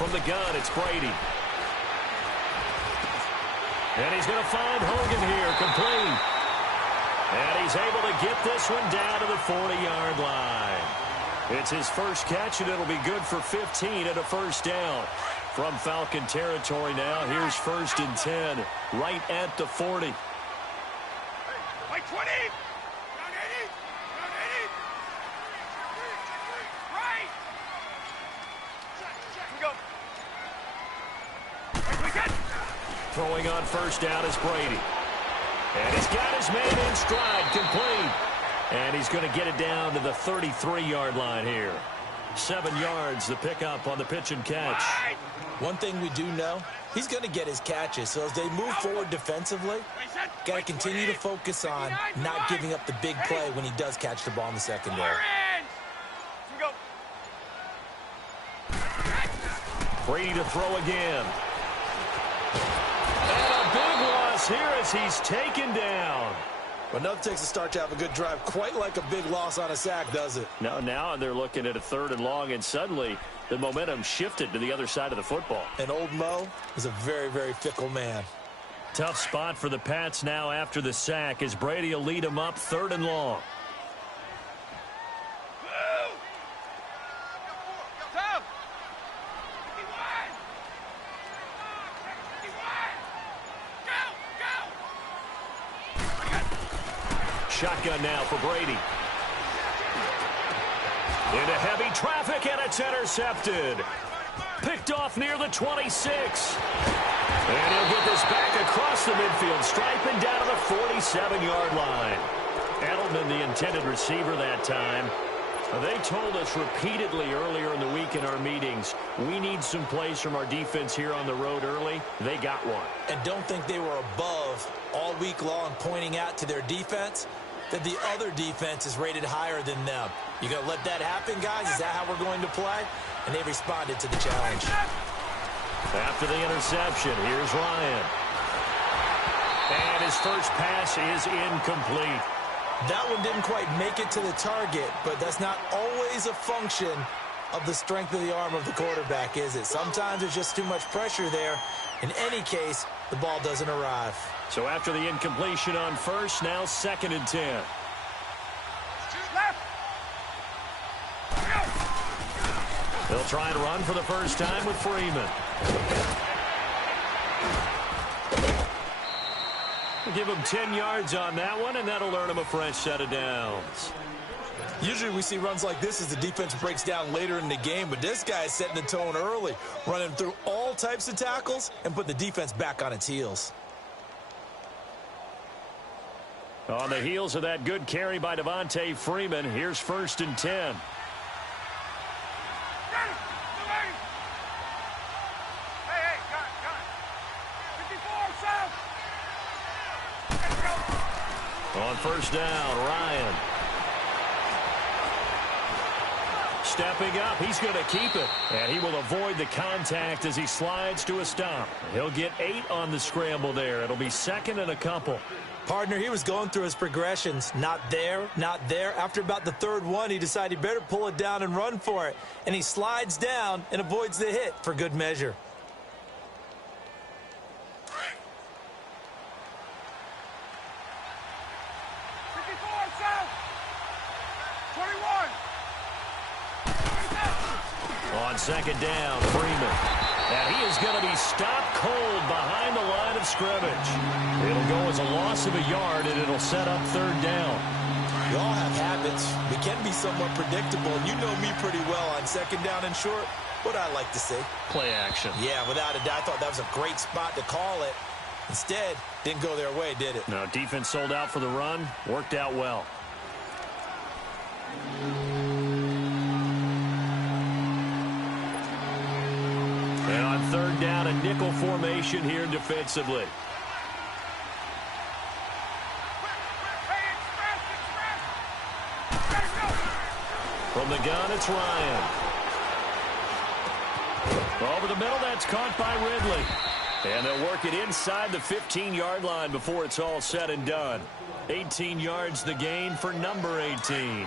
From the gun, it's Brady. And he's going to find Hogan here, complete. And he's able to get this one down to the 40-yard line. It's his first catch, and it'll be good for 15 and a first down. From Falcon territory now, here's 1st and 10, right at the 40. Hey, right 20. Down 80. Down 80. Right. Check. Go. Right, we get. Throwing on first down is Brady. And he's got his man in stride, complete. And he's going to get it down to the 33-yard line here. 7 yards, the pickup on the pitch and catch. One thing we do know, he's going to get his catches. So as they move forward defensively, got to continue to focus on not giving up the big play when he does catch the ball in the secondary. Brady to throw again. And a big loss here as he's taken down. But nothing takes a start to have a good drive quite like a big loss on a sack, does it? No, now they're looking at a 3rd and long, and suddenly the momentum shifted to the other side of the football. And old Mo is a very, very fickle man. Tough spot for the Pats now after the sack as Brady will lead them up 3rd and long. Shotgun now for Brady. Into heavy traffic, and it's intercepted. Picked off near the 26. And he'll get this back across the midfield stripe and down to the 47-yard line. Edelman, the intended receiver that time. They told us repeatedly earlier in the week in our meetings, we need some plays from our defense here on the road early. They got one. And don't think they were above all week long pointing out to their defense that the other defense is rated higher than them. You going to let that happen, guys? Is that how we're going to play? And they responded to the challenge. After the interception, here's Ryan. And his first pass is incomplete. That one didn't quite make it to the target, but that's not always a function of the strength of the arm of the quarterback, is it? Sometimes there's just too much pressure there. In any case, the ball doesn't arrive. So after the incompletion on first, now 2nd and 10. They'll try and run for the first time with Freeman. Give him 10 yards on that one, and that'll earn him a fresh set of downs. Usually we see runs like this as the defense breaks down later in the game, but this guy is setting the tone early, running through all types of tackles and put the defense back on its heels. On the heels of that good carry by Devontae Freeman, here's 1st and 10. On first down, Ryan. Stepping up, he's going to keep it. And he will avoid the contact as he slides to a stop. He'll get 8 on the scramble there. It'll be 2nd and a couple. Partner, he was going through his progressions. Not there, not there. After about the 3rd one, he decided he better pull it down and run for it. And he slides down and avoids the hit for good measure. On 2nd down, Freeman. And he is going to be stopped cold behind the line of scrimmage. It'll go as a loss of a yard, and it'll set up 3rd down. We all have habits. We can be somewhat predictable, and you know me pretty well on 2nd down and short. What I like to see. Play action. Yeah, without a doubt. I thought that was a great spot to call it. Instead, didn't go their way, did it? No, defense sold out for the run. Worked out well. And on 3rd down, a nickel formation here defensively. From the gun, it's Ryan. Over the middle, that's caught by Ridley. And they'll work it inside the 15-yard line before it's all said and done. 18 yards the gain for number 18. I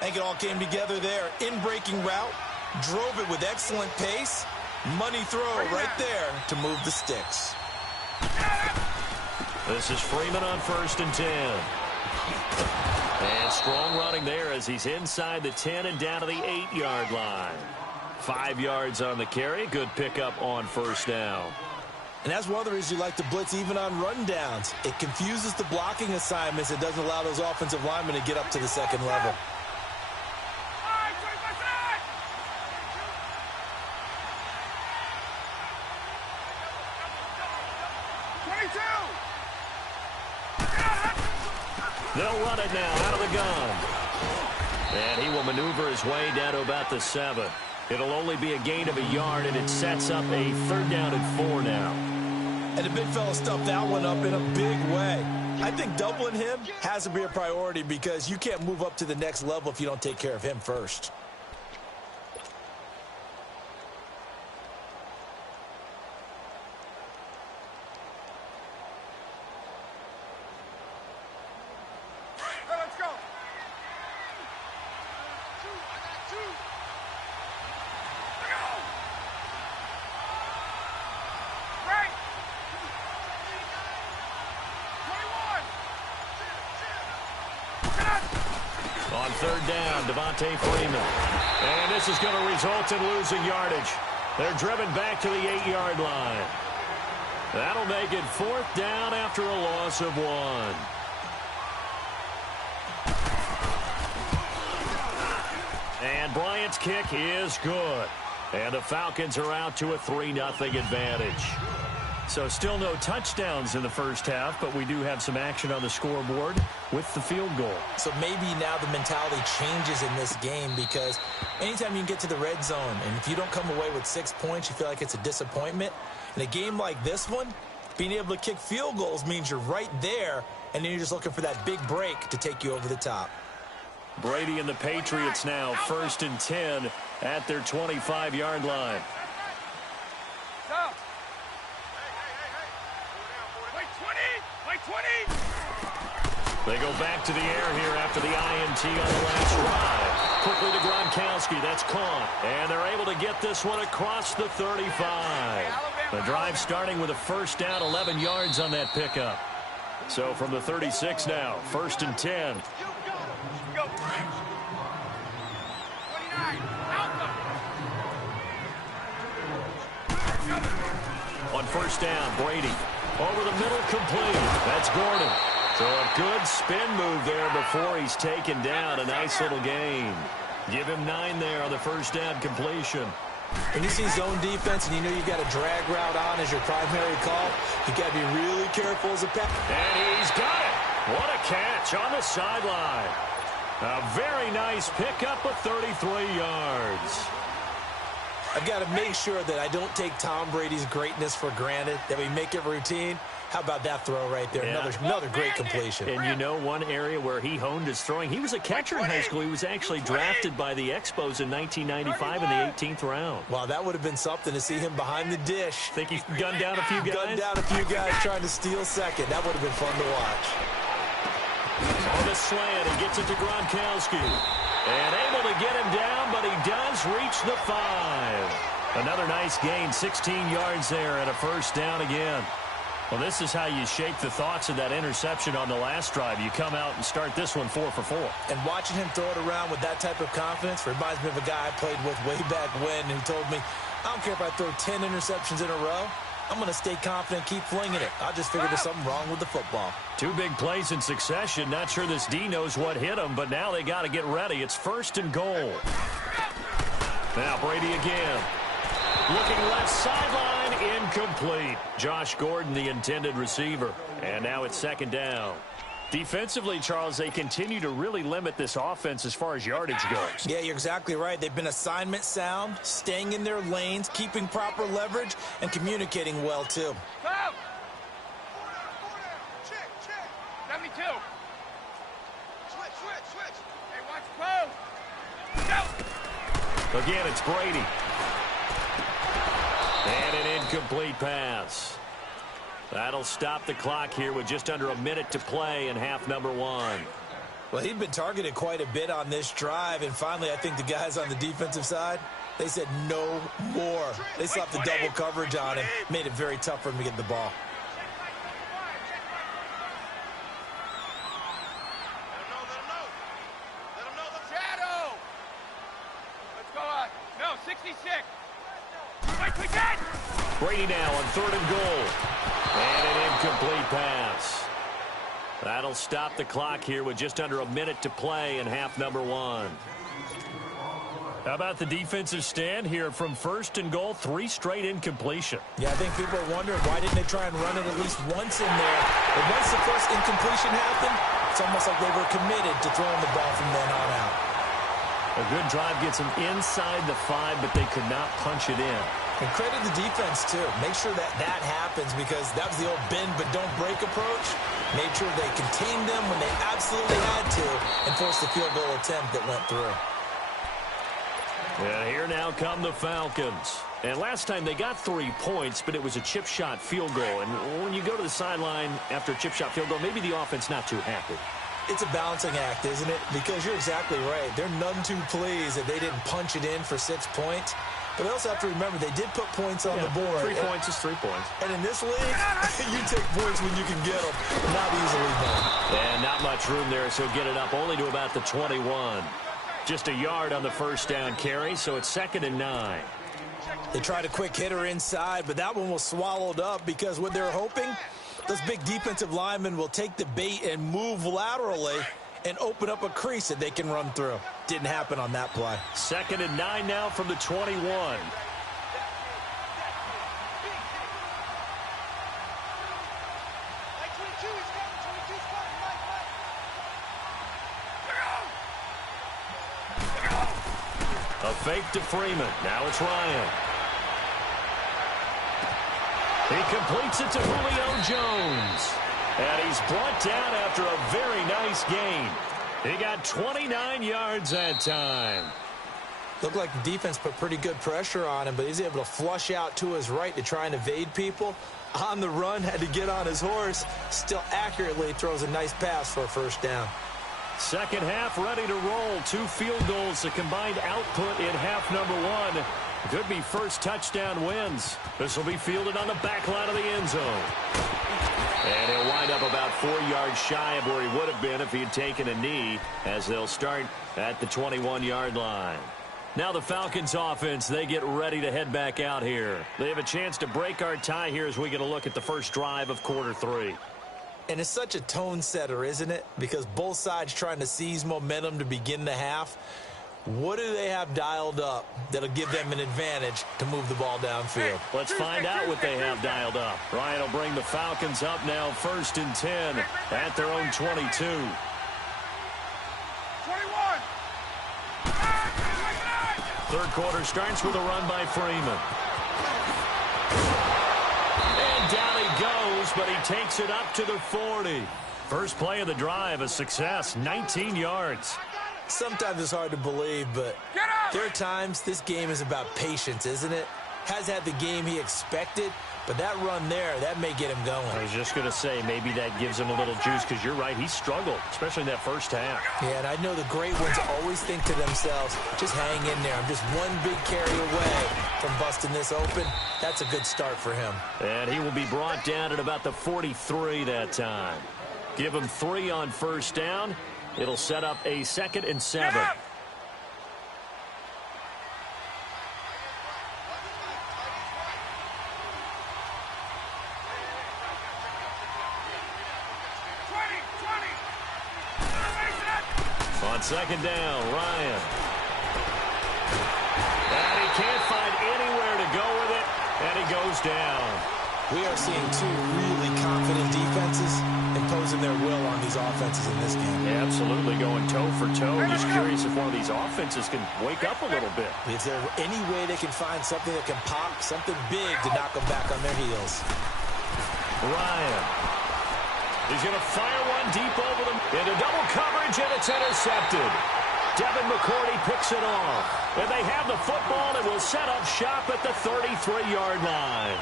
think it all came together there. In-breaking route, drove it with excellent pace, Money throw right there to move the sticks. This is Freeman on 1st and 10. And strong running there as he's inside the 10 and down to the 8-yard line. 5 yards on the carry. Good pickup on 1st down. And that's one of the reasons you like to blitz even on rundowns. It confuses the blocking assignments. It doesn't allow those offensive linemen to get up to the second level. They'll run it now out of the gun. And he will maneuver his way down to about the 7. It'll only be a gain of a yard, and it sets up a 3rd down and 4 now. And the big fella stuffed that one up in a big way. I think doubling him has to be a priority because you can't move up to the next level if you don't take care of him first. On 3rd down, Freeman. And this is going to result in losing yardage. They're driven back to the 8-yard line. That'll make it 4th down after a loss of 1. And Bryant's kick is good. And the Falcons are out to a 3-0 advantage. So still no touchdowns in the first half, but we do have some action on the scoreboard with the field goal. So maybe now the mentality changes in this game because anytime you can get to the red zone, and if you don't come away with 6 points, you feel like it's a disappointment. In a game like this one, being able to kick field goals means you're right there, and then you're just looking for that big break to take you over the top. Brady and the Patriots now 1st and 10 at their 25-yard line. They go back to the air here after the INT on the last drive. Quickly to Gronkowski. That's caught. And they're able to get this one across the 35. The drive starting with a 1st down, 11 yards on that pickup. So from the 36 now, 1st and 10. On 1st down, Brady. Over the middle, complete. That's Gordon. So a good spin move there before he's taken down. A nice little gain. Give him 9 there on the 1st down completion. When you see zone defense and you know you've got a drag route on as your primary call, you got to be really careful as a pass. And he's got it. What a catch on the sideline. A very nice pickup of 33 yards. I've got to make sure that I don't take Tom Brady's greatness for granted, that we make it routine. How about that throw right there? Yeah. Another great completion. And you know one area where he honed his throwing? He was a catcher in high school. He was actually drafted by the Expos in 1995 in the 18th round. Wow, that would have been something to see him behind the dish. Think he gunned down a few guys? Gunned down a few guys trying to steal second. That would have been fun to watch. On the slant, he gets it to Gronkowski. And able to get him down, but he does reach the 5. Another nice gain, 16 yards there and a 1st down again. Well, this is how you shape the thoughts of that interception on the last drive. You come out and start this one 4 for 4. And watching him throw it around with that type of confidence reminds me of a guy I played with way back when who told me, I don't care if I throw 10 interceptions in a row. I'm going to stay confident, keep flinging it. I just figured there's something wrong with the football. 2 big plays in succession. Not sure this D knows what hit him, but now they got to get ready. It's 1st and goal. Now Brady again. Looking left sideline, incomplete. Josh Gordon, the intended receiver. And now it's 2nd down. Defensively, Charles, they continue to really limit this offense as far as yardage goes. Yeah, you're exactly right. They've been assignment sound, staying in their lanes, keeping proper leverage, and communicating well, too. Go! 72. Switch. Hey, watch both. Go! Again, it's Brady. And an incomplete pass. That'll stop the clock here with just under a minute to play in half number 1. Well, he'd been targeted quite a bit on this drive, and finally I think the guys on the defensive side, They said no more. They slapped the double coverage on him, made it very tough for him to get the ball. Let him know the shadow. Let's go on. No, 66. Brady now on 3rd and goal. And an incomplete pass. That'll stop the clock here with just under a minute to play in half number 1. How about the defensive stand here from 1st and goal? 3 straight incompletion. Yeah, I think people are wondering why didn't they try and run it at least once in there. But once the first incompletion happened, it's almost like they were committed to throwing the ball from then on out. A good drive gets them inside the 5, but they could not punch it in. And credit the defense, too. Make sure that happens because that was the old bend but don't break approach. Made sure they contained them when they absolutely had to and forced the field goal attempt that went through. And here now come the Falcons. And last time they got 3 points, but it was a chip shot field goal. And when you go to the sideline after a chip shot field goal, maybe the offense not too happy. It's a balancing act, isn't it? Because you're exactly right. They're none too pleased that they didn't punch it in for 6 points. But they also have to remember they did put points on the board. 3 points is 3 points. And in this league, you take points when you can get them. Not easily done. And not much room there, so get it up only to about the 21. Just a yard on the first down carry, so it's 2nd and 9. They tried a quick hitter inside, but that one was swallowed up because what they're hoping, those big defensive linemen will take the bait and move laterally and open up a crease that they can run through. Didn't happen on that play. 2nd and 9 now from the 21. A fake to Freeman. Now it's Ryan. He completes it to Julio Jones. And he's brought down after a very nice gain. He got 29 yards that time. Looked like the defense put pretty good pressure on him, but he's able to flush out to his right to try and evade people. On the run, had to get on his horse. Still accurately throws a nice pass for a first down. Second half ready to roll. 2 field goals, the combined output in half number 1. Could be first touchdown wins. This will be fielded on the back line of the end zone. And he'll wind up about 4 yards shy of where he would have been if he had taken a knee, as they'll start at the 21-yard line. Now the Falcons offense, they get ready to head back out here. They have a chance to break our tie here as we get a look at the first drive of quarter 3. And it's such a tone setter, isn't it? Because both sides trying to seize momentum to begin the half. What do they have dialed up that'll give them an advantage to move the ball downfield? Let's find out what they have dialed up. Ryan will bring the Falcons up now 1st and 10 at their own 22. 21. Third quarter starts with a run by Freeman. And down he goes, but he takes it up to the 40. First play of the drive, a success, 19 yards. Sometimes it's hard to believe, but there are times this game is about patience, isn't it? Has had the game he expected, but that run there, that may get him going. I was just going to say, maybe that gives him a little juice, because you're right, he struggled, especially in that first half. Yeah, and I know the great ones always think to themselves, just hang in there. I'm just one big carry away from busting this open. That's a good start for him. And he will be brought down at about the 43 that time. Give him 3 on first down. It'll set up a 2nd and 7. On 2nd down, Ryan. And he can't find anywhere to go with it, and he goes down. We are seeing 2 really confident defenses imposing their will on these offenses in this game. Yeah, absolutely, going toe for toe. Just curious if one of these offenses can wake up a little bit. Is there any way they can find something that can pop, something big to knock them back on their heels? Ryan. He's going to fire one deep over them into double coverage, and it's intercepted. Devin McCourty picks it off. And they have the football and will set up shop at the 33-yard line.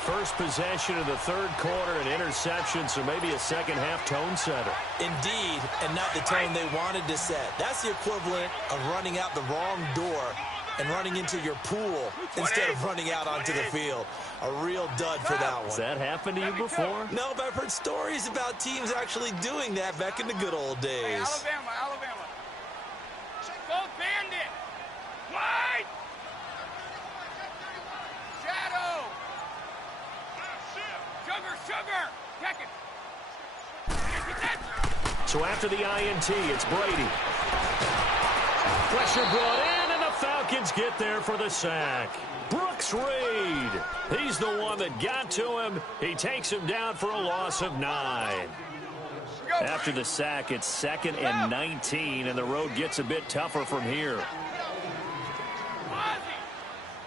First possession of the third quarter, an interception, so maybe a second-half tone setter. Indeed, and not the tone they wanted to set. That's the equivalent of running out the wrong door and running into your pool instead of running out onto the field. A real dud for that one. Has that happened to you before? No, but I've heard stories about teams actually doing that back in the good old days. Hey, Alabama. Gold bandit. Wide. Shadow. Sugar. Check it. So after the INT, it's Brady. Pressure brought in, and the Falcons get there for the sack. Brooks Reed. He's the one that got to him. He takes him down for a loss of 9. After the sack, it's 2nd and 19, and the road gets a bit tougher from here. Ozzy.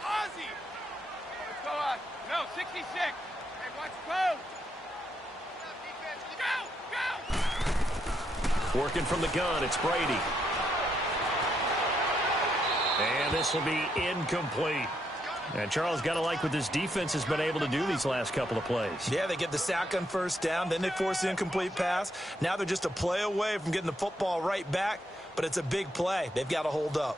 Let's go on. No, 66. Hey, watch close. Go. Working from the gun, it's Brady. And this will be incomplete. And Charles, got to like what this defense has been able to do these last couple of plays. Yeah, they get the sack on first down, then they force the incomplete pass. Now they're just a play away from getting the football right back, but it's a big play. They've got to hold up.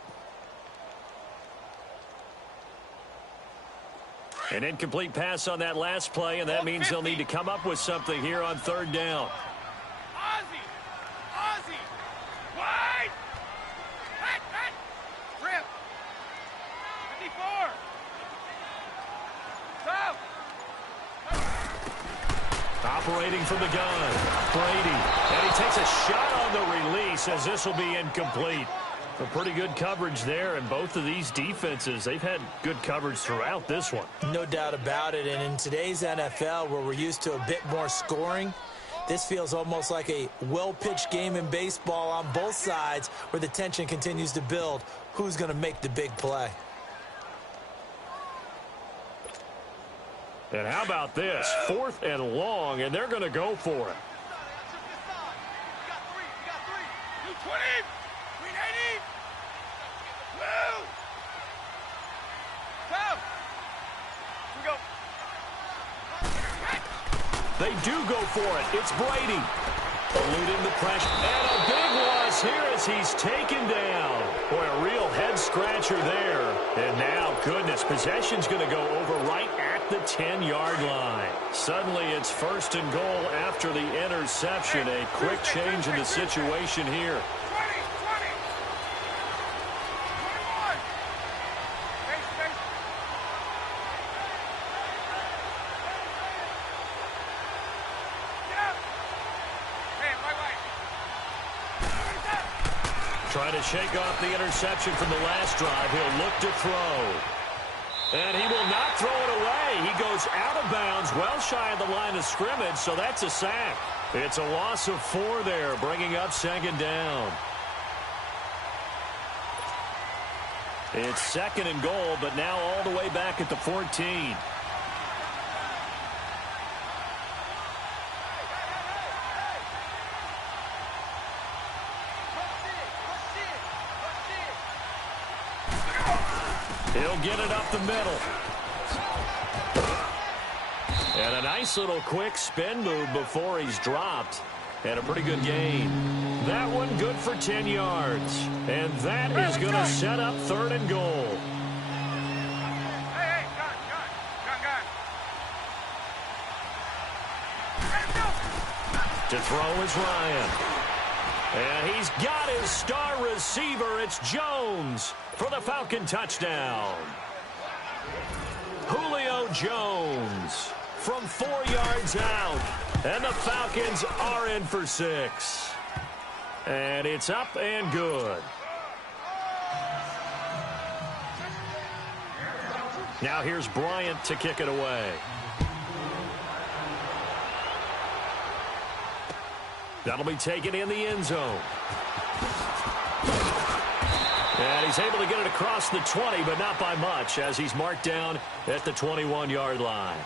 An incomplete pass on that last play, and that means they'll need to come up with something here on 3rd down. Ozzy. Wide. Rip. 54. Stop. Operating from the gun, Brady. And he takes a shot on the release as this will be incomplete. A pretty good coverage there, and both of these defenses, they've had good coverage throughout this one. No doubt about it, and in today's NFL, where we're used to a bit more scoring, this feels almost like a well-pitched game in baseball on both sides where the tension continues to build. Who's going to make the big play? And how about this? 4th and long, and they're going to go for it. We got three. 220. 380. Move. Stop. We go. They do go for it. It's Brady. Eluding the pressure. And a big loss here as he's taken down. Boy, a real head-scratcher there. And now, goodness, possession's going to go over right at the 10-yard line. Suddenly, it's 1st and goal after the interception. A quick change in the situation here. 20. 21. Face. Yeah. Hey, right. Trying to shake off the interception from the last drive. He'll look to throw. And he will not throw it away. He goes out of bounds, well shy of the line of scrimmage, so that's a sack. It's a loss of 4 there, bringing up 2nd down. It's 2nd and goal, but now all the way back at the 14. He'll get it up the middle. And a nice little quick spin move before he's dropped. And a pretty good gain. That one good for 10 yards. And that is going to set up 3rd and goal. Hey, gun. To throw is Ryan. And he's got his star receiver. It's Jones for the Falcon touchdown. Julio Jones from 4 yards out. And the Falcons are in for 6. And it's up and good. Now here's Bryant to kick it away. That'll be taken in the end zone. And he's able to get it across the 20, but not by much, as he's marked down at the 21-yard line.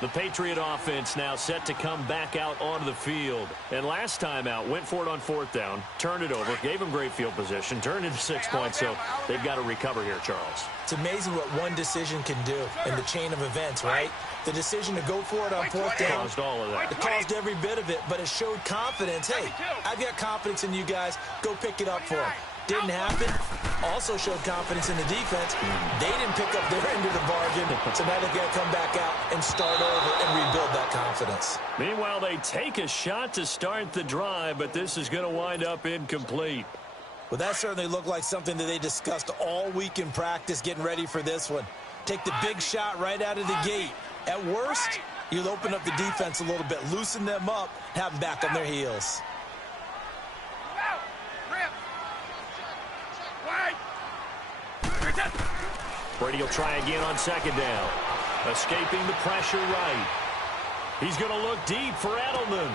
The Patriot offense now set to come back out onto the field. And last time out, went for it on 4th down, turned it over, gave him great field position, turned into 6 points, so they've got to recover here, Charles. It's amazing what one decision can do in the chain of events, right? The decision to go for it on 4th down. Caused all of that. It caused every bit of it, but it showed confidence. Hey, I've got confidence in you guys. Go pick it up for them. Didn't happen. also showed confidence in the defense. They didn't pick up their end of the bargain, so now they've got to come back out and start over and rebuild that confidence. Meanwhile, they take a shot to start the drive, but this is going to wind up incomplete. Well, that certainly looked like something that they discussed all week in practice getting ready for this one. Take the big shot right out of the gate. At worst, you'll open up the defense a little bit, loosen them up, have them back on their heels. Brady will try again on second down. Escaping the pressure right. He's going to look deep for Edelman.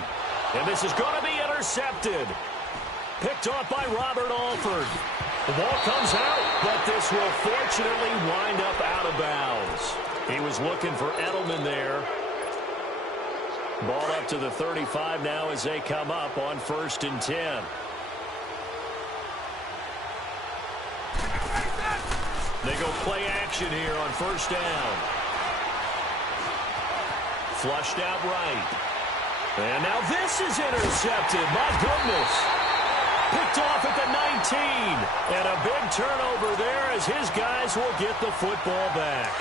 And this is going to be intercepted. Picked off by Robert Alford. The ball comes out, but this will fortunately wind up out of bounds. He was looking for Edelman there. Ball up to the 35 now as they come up on 1st and 10. They go play action here on 1st down. Flushed out right. And now this is intercepted. My goodness. Picked off at the 19. And a big turnover there as his guys will get the football back.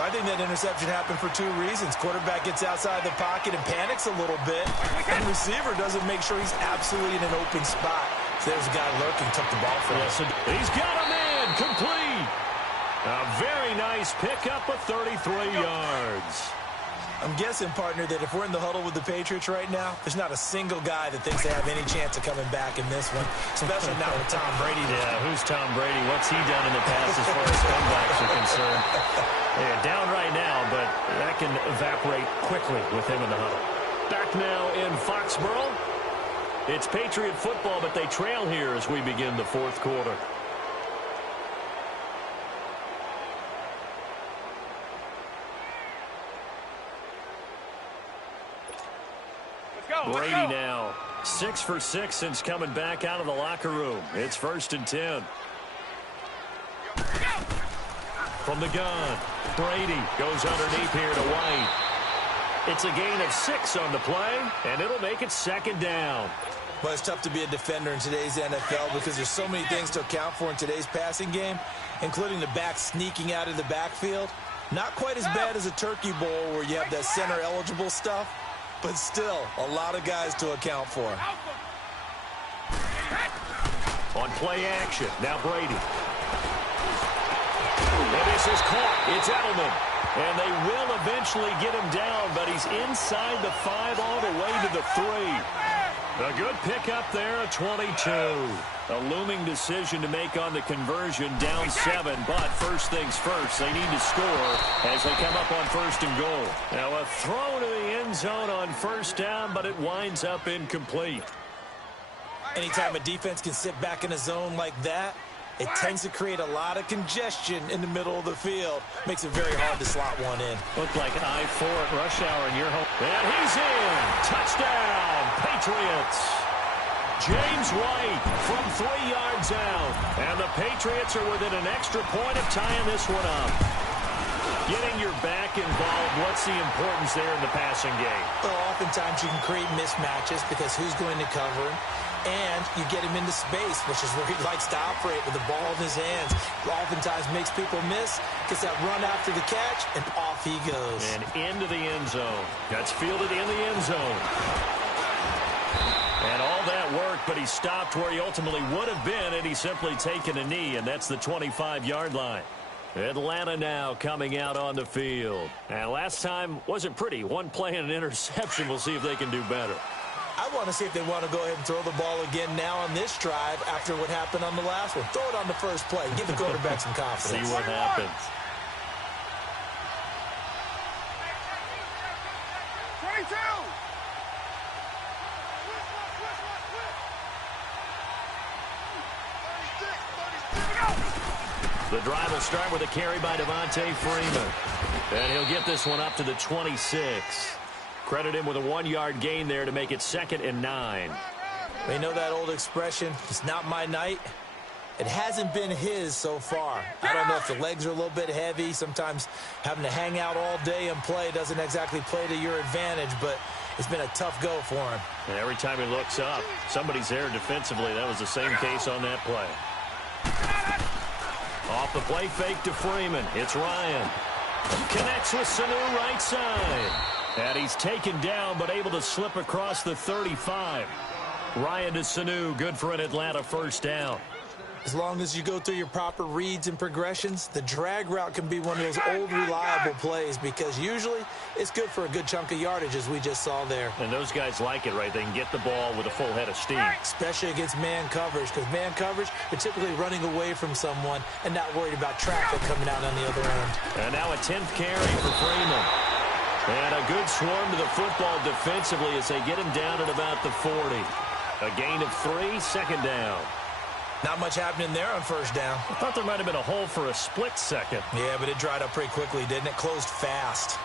I think that interception happened for 2 reasons. Quarterback gets outside the pocket and panics a little bit. And receiver doesn't make sure he's absolutely in an open spot. So there's a guy lurking, took the ball from him. He's got a man complete. A very nice pickup of 33 yards. I'm guessing, partner, that if we're in the huddle with the Patriots right now, there's not a single guy that thinks they have any chance of coming back in this one, especially not with Tom Brady. Yeah, who's Tom Brady? What's he done in the past as far as comebacks are concerned? They're down right now, but that can evaporate quickly with him in the huddle. Back now in Foxborough. It's Patriot football, but they trail here as we begin the 4th quarter. Brady now 6 for 6 since coming back out of the locker room. It's 1st and 10. From the gun, Brady goes underneath here to White. It's a gain of 6 on the play, and it'll make it 2nd down. Well, it's tough to be a defender in today's NFL because there's so many things to account for in today's passing game, including the back sneaking out of the backfield. Not quite as bad as a turkey bowl where you have that center-eligible stuff, but still a lot of guys to account for. On play action, now Brady. And this is caught. It's Edelman. And they will eventually get him down, but he's inside the 5 all the way to the 3. A good pickup there, a 22. A looming decision to make on the conversion, down 7. But first things first, they need to score as they come up on 1st and goal. Now a throw to the end zone on 1st down, but it winds up incomplete. Anytime a defense can sit back in a zone like that, it tends to create a lot of congestion in the middle of the field. Makes it very hard to slot one in. Looked like I-4 at rush hour in your home. And he's in. Touchdown, Patriots. James White from 3 yards out. And the Patriots are within an extra point of tying this one up. Getting your back involved, what's the importance there in the passing game? Well, oftentimes you can create mismatches because who's going to cover him? And you get him into space, which is where he likes to operate with the ball in his hands. Oftentimes makes people miss, gets that run after the catch, and off he goes. And into the end zone. That's fielded in the end zone. And all that work, but he stopped where he ultimately would have been, and he's simply taken a knee, and that's the 25-yard line. Atlanta now coming out on the field. And last time wasn't pretty. One play and an interception. We'll see if they can do better. I want to see if they want to go ahead and throw the ball again now on this drive after what happened on the last one. Throw it on the first play. Give the quarterback some confidence. See what happens. 22! The drive will start with a carry by Devontae Freeman. And he'll get this one up to the 26. Credit him with a 1-yard gain there to make it 2nd and 9. They know that old expression, it's not my night. It hasn't been his so far. I don't know if the legs are a little bit heavy. Sometimes having to hang out all day and play doesn't exactly play to your advantage, but it's been a tough go for him. And every time he looks up, somebody's there defensively. That was the same case on that play. Off the play fake to Freeman. It's Ryan. Connects with Sanu right side. And he's taken down but able to slip across the 35. Ryan to Sanu. Good for an Atlanta first down. As long as you go through your proper reads and progressions, the drag route can be one of those old reliable plays because usually it's good for a good chunk of yardage as we just saw there. And those guys like it, right? They can get the ball with a full head of steam. Especially against man coverage because man coverage, they're typically running away from someone and not worried about traffic coming out on the other end. And now a 10th carry for Freeman. And a good swarm to the football defensively as they get him down at about the 40. A gain of 3, second down. Not much happening there on first down. I thought there might have been a hole for a split second. Yeah, but it dried up pretty quickly, didn't it? Closed fast.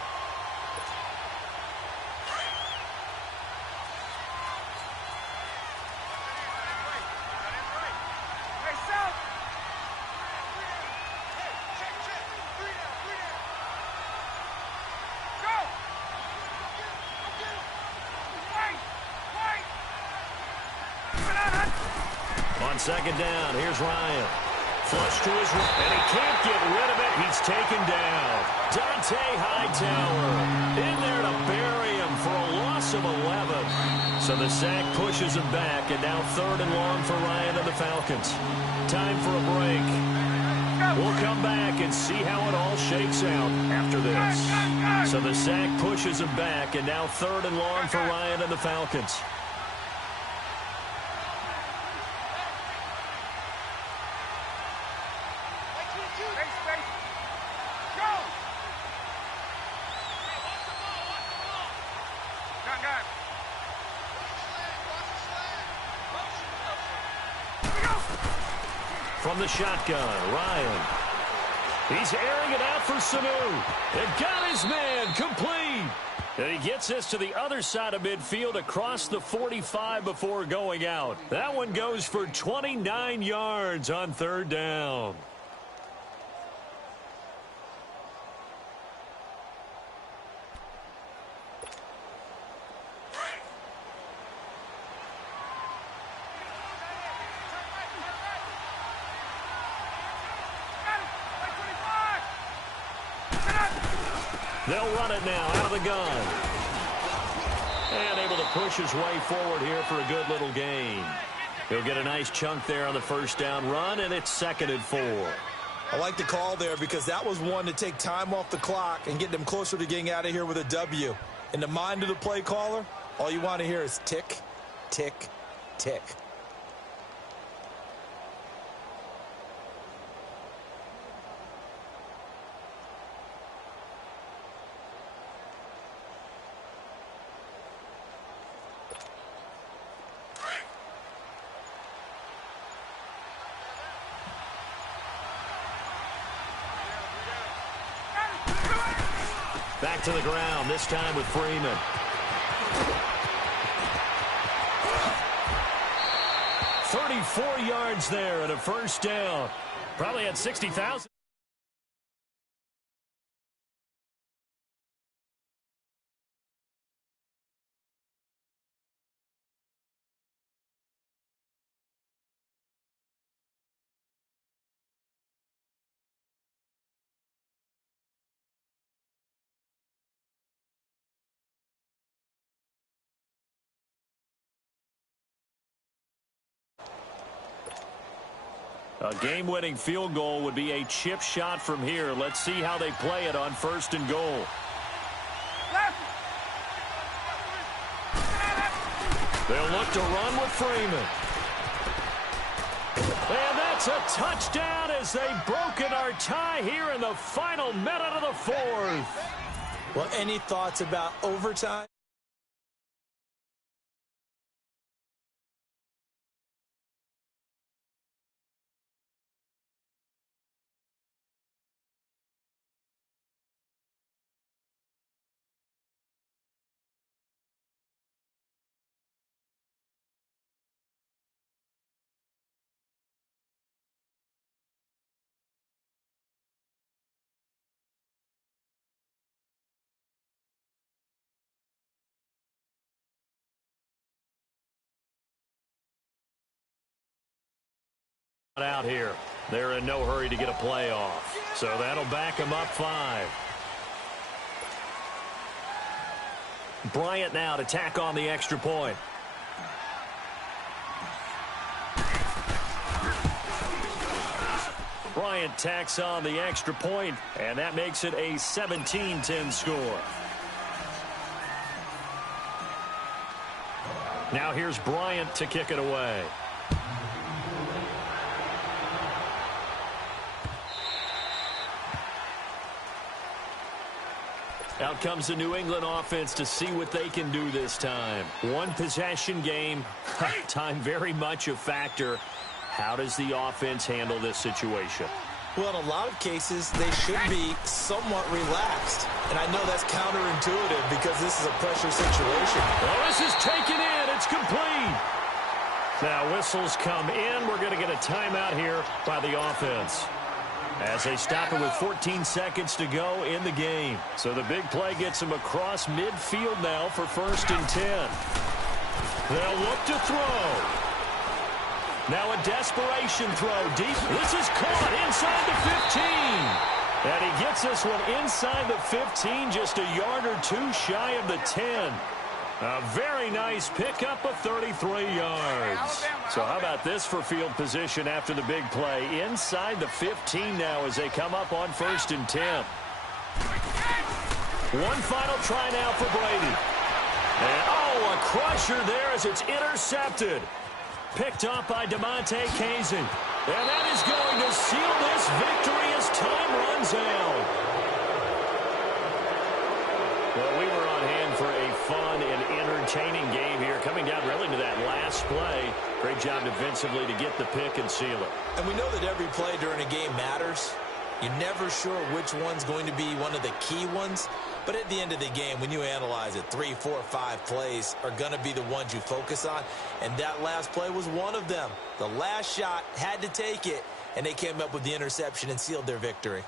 Second down, here's Ryan. Flush to his right, and he can't get rid of it. He's taken down. Dante Hightower in there to bury him for a loss of 11. So the sack pushes him back, and now 3rd and long for Ryan and the Falcons. Time for a break. We'll come back and see how it all shakes out after this. So the sack pushes him back, and now 3rd and long for Ryan and the Falcons. From the shotgun, Ryan. He's airing it out for Sanu. And got his man complete. And he gets this to the other side of midfield across the 45 before going out. That one goes for 29 yards on 3rd down. They'll run it now out of the gun. And able to push his way forward here for a good little gain. He'll get a nice chunk there on the first down run, and it's 2nd and 4. I like the call there because that was one to take time off the clock and get them closer to getting out of here with a W. In the mind of the play caller, all you want to hear is tick, tick, tick. Back to the ground, this time with Freeman. "34 yards there and a first down. Probably had 60,000. A game-winning field goal would be a chip shot from here. Let's see how they play it on 1st and goal. They'll look to run with Freeman. And that's a touchdown as they've broken our tie here in the final minute of the 4th. Well, any thoughts about overtime? Out here. They're in no hurry to get a play off, so that'll back them up 5. Bryant now to tack on the extra point. Bryant tacks on the extra point, and that makes it a 17-10 score. Now here's Bryant to kick it away. Out comes the New England offense to see what they can do this time. One possession game, time very much a factor. How does the offense handle this situation? Well, in a lot of cases, they should be somewhat relaxed. And I know that's counterintuitive because this is a pressure situation. Well, this is taken in. It's complete. Now, whistles come in. We're going to get a timeout here by the offense, as they stop it with 14 seconds to go in the game. So the big play gets them across midfield now for 1st and 10. They'll look to throw. Now a desperation throw deep. This is caught inside the 15. And he gets this one inside the 15, just a yard or two shy of the 10. A very nice pickup of 33 yards. So how about this for field position after the big play? Inside the 15 now as they come up on 1st and 10. One final try now for Brady. And, oh, a crusher there as it's intercepted. Picked up by DeMonte Casey. And that is going to seal this victory as time runs out. Well, we were on hand for a fun and entertaining game here, coming down really to that last play. Great job defensively to get the pick and seal it. And we know that every play during a game matters. You're never sure which one's going to be one of the key ones. But at the end of the game, when you analyze it, 3, 4, 5 plays are going to be the ones you focus on. And that last play was one of them. The last shot had to take it, and they came up with the interception and sealed their victory.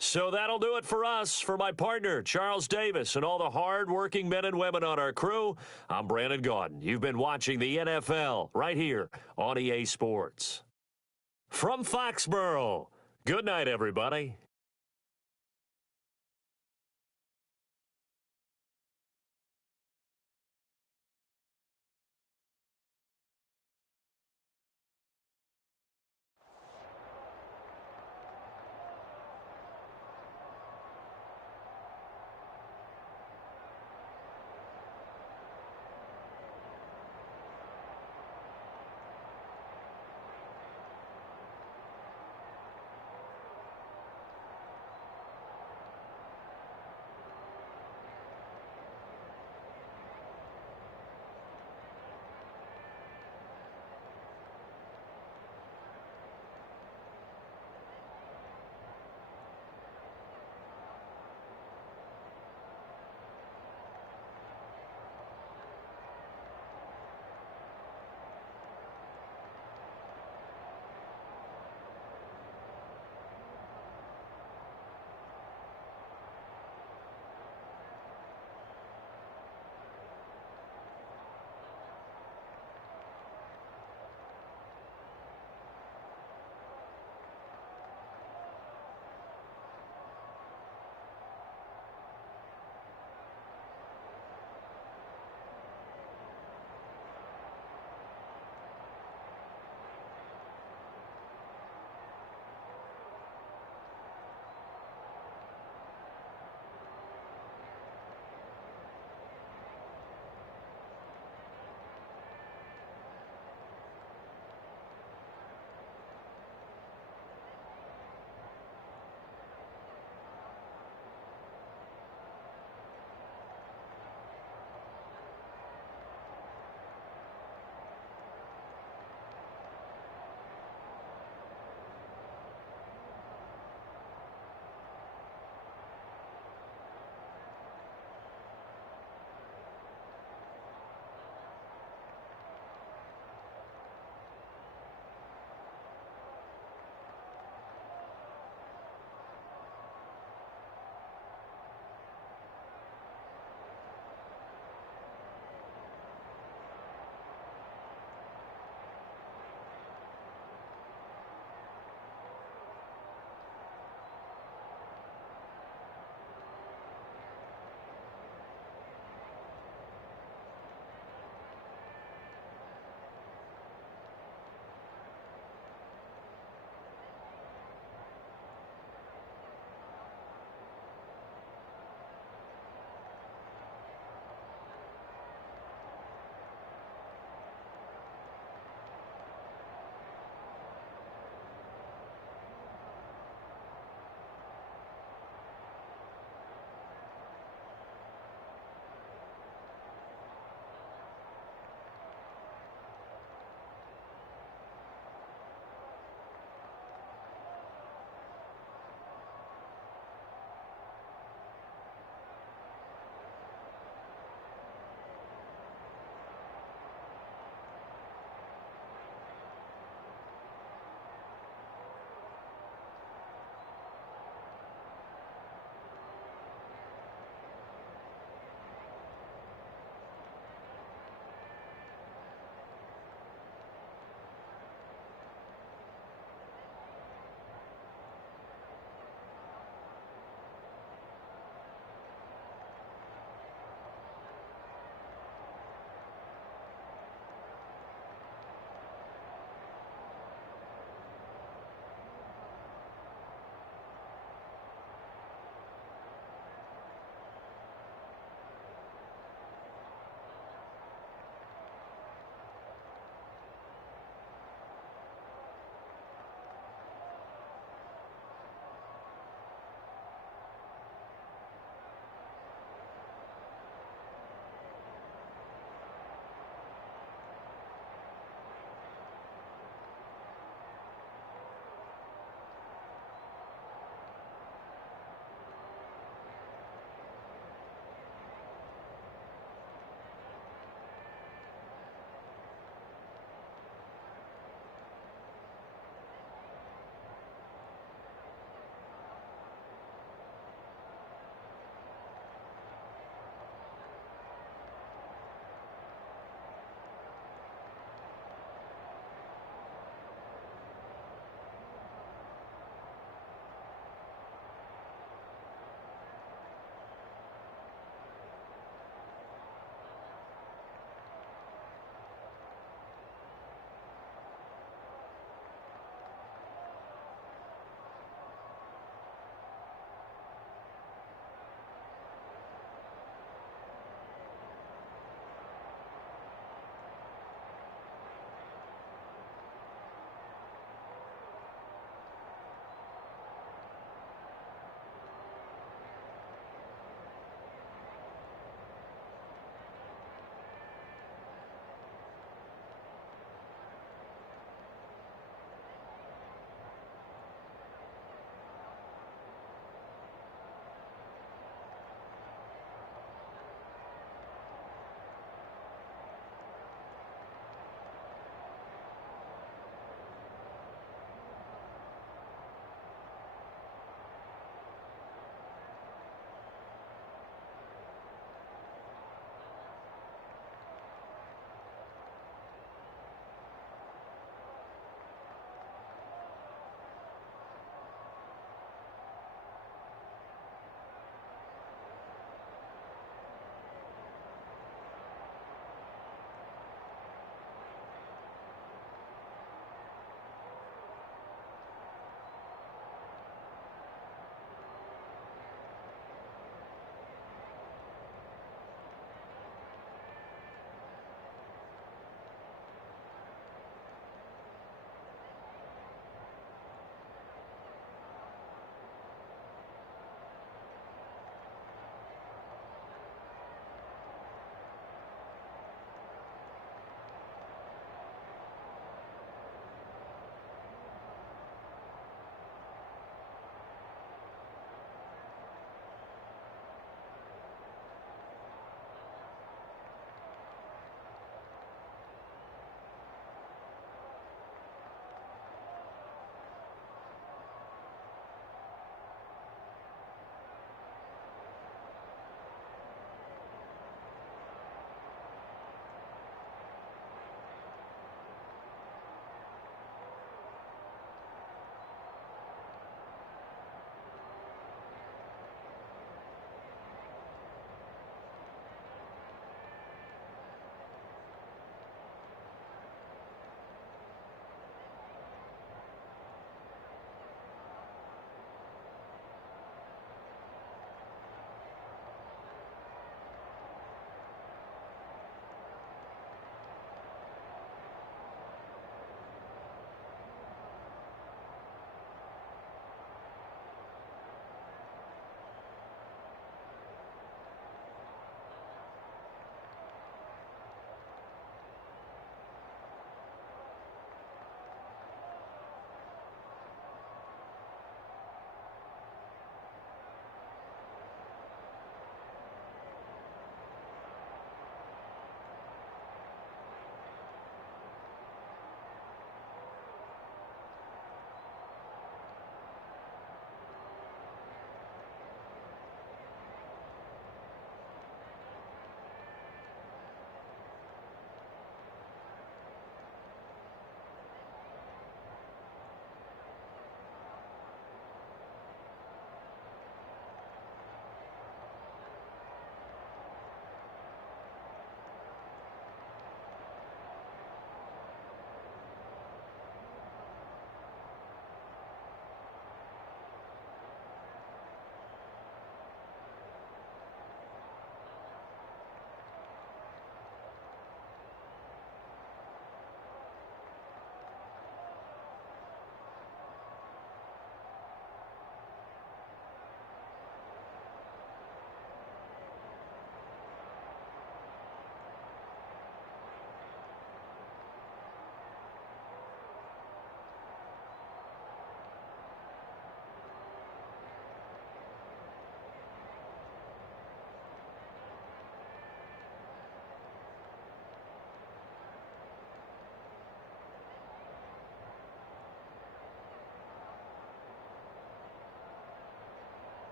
So that'll do it for us. For my partner, Charles Davis, and all the hard-working men and women on our crew, I'm Brandon Gaudin. You've been watching the NFL right here on EA Sports. From Foxborough, good night, everybody.